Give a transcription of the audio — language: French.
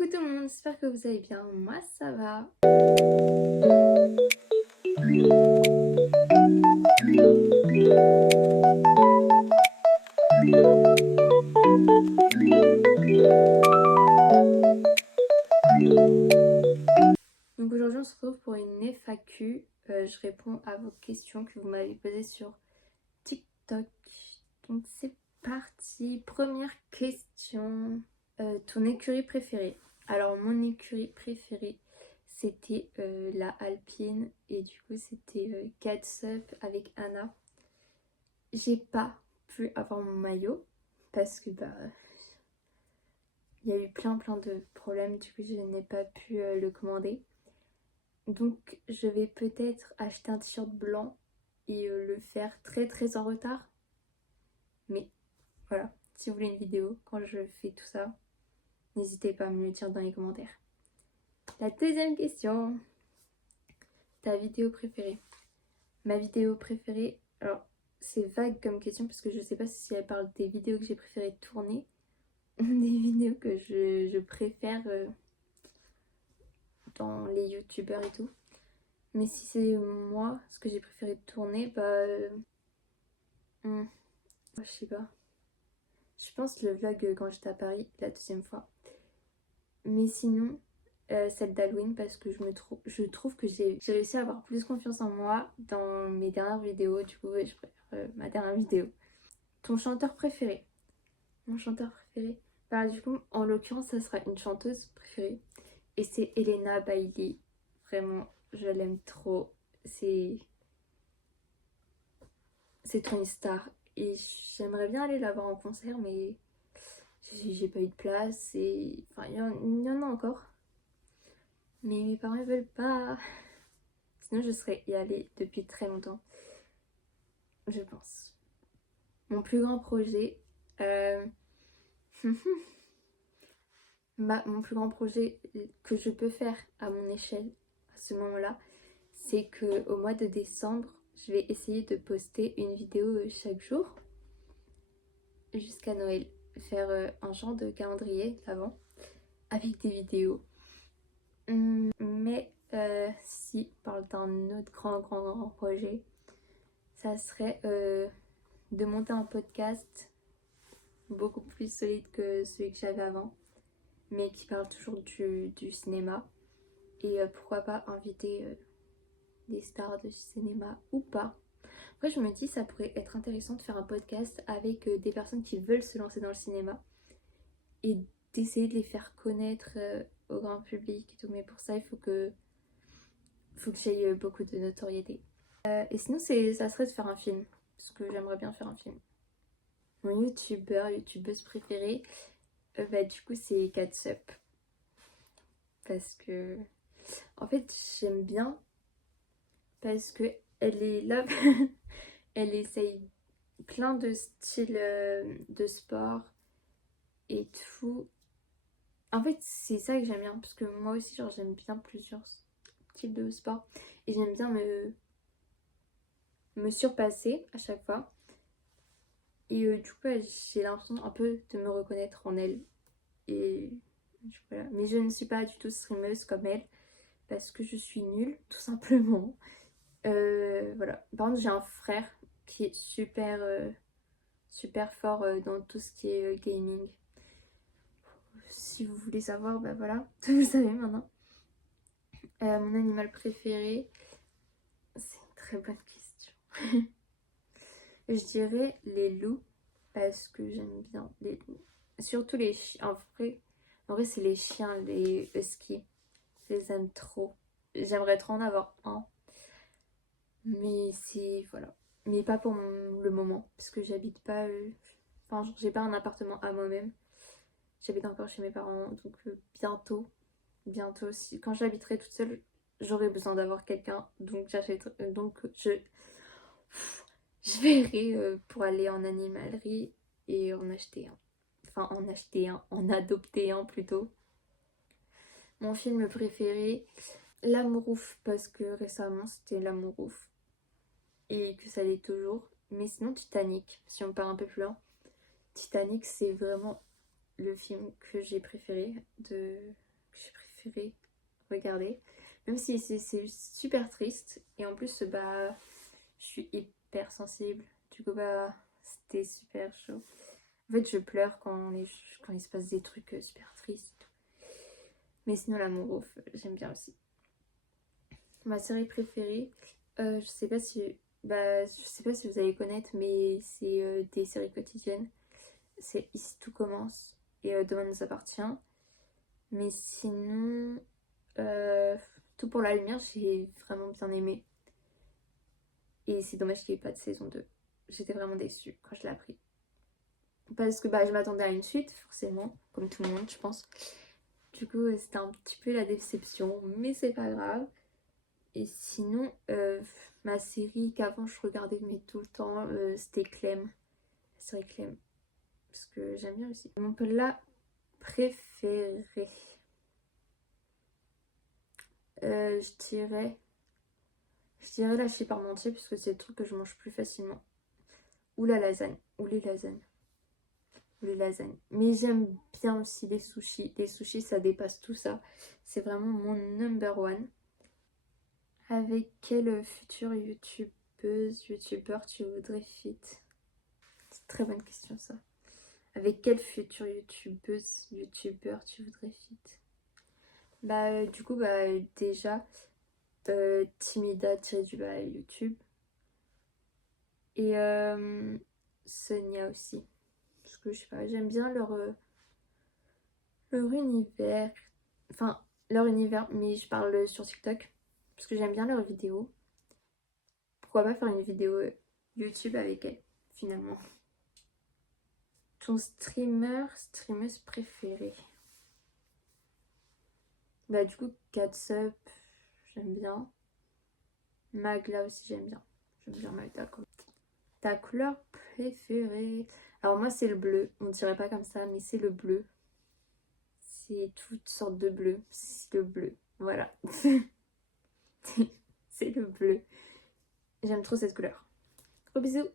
Coucou tout le monde, j'espère que vous allez bien, moi ça va. Donc aujourd'hui on se retrouve pour une FAQ, je réponds à vos questions que vous m'avez posées sur TikTok. Donc c'est parti, première question, ton écurie préférée? Alors mon écurie préférée c'était la Alpine et du coup c'était Catsup avec Anna. J'ai pas pu avoir mon maillot parce que il y a eu plein de problèmes, du coup je n'ai pas pu le commander. Donc je vais peut-être acheter un t-shirt blanc et le faire très en retard. Mais voilà, si vous voulez une vidéo quand je fais tout ça, n'hésitez pas à me le dire dans les commentaires. La deuxième question, ta vidéo préférée? Ma vidéo préférée, alors c'est vague comme question parce que je sais pas si elle parle des vidéos que j'ai préféré tourner ou des vidéos que je préfère dans les youtubeurs et tout. Mais si c'est moi, ce que j'ai préféré tourner, je sais pas. Je pense le vlog quand j'étais à Paris la deuxième fois. Mais sinon, celle d'Halloween parce que je trouve que j'ai réussi à avoir plus confiance en moi dans mes dernières vidéos. Du coup, ouais, je préfère ma dernière vidéo. Ton chanteur préféré? Mon chanteur préféré? Bah du coup, en l'occurrence, ça sera une chanteuse préférée. Et c'est Elena Bailey. Vraiment, je l'aime trop. C'est trop une star. Et j'aimerais bien aller la voir en concert, mais j'ai pas eu de place. Et enfin, il y en a encore. Mais mes parents ne veulent pas. Sinon, je serais y allée depuis très longtemps. Je pense. Mon plus grand projet. euh, Mon plus grand projet que je peux faire à mon échelle à ce moment-là, c'est que au mois de décembre, je vais essayer de poster une vidéo chaque jour jusqu'à Noël. Faire un genre de calendrier d'avant avec des vidéos. Mais si on parle d'un autre grand projet, ça serait de monter un podcast beaucoup plus solide que celui que j'avais avant, mais qui parle toujours du cinéma. Et pourquoi pas inviter des stars de cinéma ou pas. Après, je me dis, ça pourrait être intéressant de faire un podcast avec des personnes qui veulent se lancer dans le cinéma et d'essayer de les faire connaître au grand public et tout. Mais pour ça, il faut que j'aie beaucoup de notoriété. Et sinon, ça serait de faire un film, parce que j'aimerais bien faire un film. Mon youtubeuse préférée, du coup, c'est Catsup. Parce que, en fait, j'aime bien parce que elle est là, elle essaye plein de styles de sport et tout. En fait, c'est ça que j'aime bien, parce que moi aussi, genre, j'aime bien plusieurs styles de sport et j'aime bien me surpasser à chaque fois. Et du coup, j'ai l'impression un peu de me reconnaître en elle. Et voilà. Mais je ne suis pas du tout streameuse comme elle, parce que je suis nulle, tout simplement. Voilà. Par contre, j'ai un frère qui est super fort dans tout ce qui est gaming. Si vous voulez savoir, bah voilà, vous savez maintenant. Mon animal préféré, c'est une très bonne question. Je dirais les loups, parce que j'aime bien les loups. Surtout les chiens. En vrai, c'est les chiens, les huskies. Je les aime trop. J'aimerais trop en avoir un. Mais c'est. Voilà. Mais pas pour le moment. Parce que j'habite pas. Enfin, genre, j'ai pas un appartement à moi-même. J'habite encore chez mes parents. Donc, bientôt aussi. Quand j'habiterai toute seule, j'aurai besoin d'avoir quelqu'un. Donc, je verrai pour aller en animalerie et en acheter un. Enfin, en adopter un plutôt. Mon film préféré, L'amour ouf, parce que récemment c'était L'amour ouf et que ça l'est toujours. Mais sinon, Titanic, si on part un peu plus loin, Titanic, c'est vraiment le film que j'ai préféré que j'ai préféré regarder. Même si c'est super triste. Et en plus, bah, je suis hyper sensible. Du coup, bah, c'était super chaud. En fait, je pleure quand il se passe des trucs super tristes. Mais sinon, l'amour ouf, j'aime bien aussi. Ma série préférée, je sais pas si... Bah, je sais pas si vous allez connaître, mais c'est des séries quotidiennes. C'est Ici tout commence et Demain nous appartient. Mais sinon, Tout pour la lumière, j'ai vraiment bien aimé. Et c'est dommage qu'il n'y ait pas de saison 2. J'étais vraiment déçue quand je l'ai appris. Parce que bah, je m'attendais à une suite, forcément, comme tout le monde, je pense. Du coup, c'était un petit peu la déception, mais c'est pas grave. Et sinon, ma série qu'avant je regardais mais tout le temps, c'était Clem. La série Clem. Parce que j'aime bien aussi. Mon plat préféré. Je dirais. Je dirais lâcher parmentier parce que c'est le truc que je mange plus facilement. Ou la lasagne. Ou les lasagnes. Ou les lasagnes. Mais j'aime bien aussi les sushis. Les sushis, ça dépasse tout ça. C'est vraiment mon number one. Avec quelle future youtubeur tu voudrais fit? C'est une très bonne question ça. Avec quelle future youtubeur tu voudrais fit? Bah du coup bah déjà Timida tiré du bas YouTube et Sonia aussi parce que je sais pas j'aime bien leur univers enfin leur univers mais je parle sur TikTok parce que j'aime bien leurs vidéos. Pourquoi pas faire une vidéo YouTube avec elle finalement. Ton streameuse préférée? Bah du coup Catsup, j'aime bien. Magla aussi j'aime bien. J'aime bien Magda. Ta couleur préférée? Alors moi c'est le bleu. On dirait pas comme ça mais c'est le bleu. C'est toutes sortes de bleu. C'est le bleu. Voilà. C'est le bleu. J'aime trop cette couleur. Gros bisous.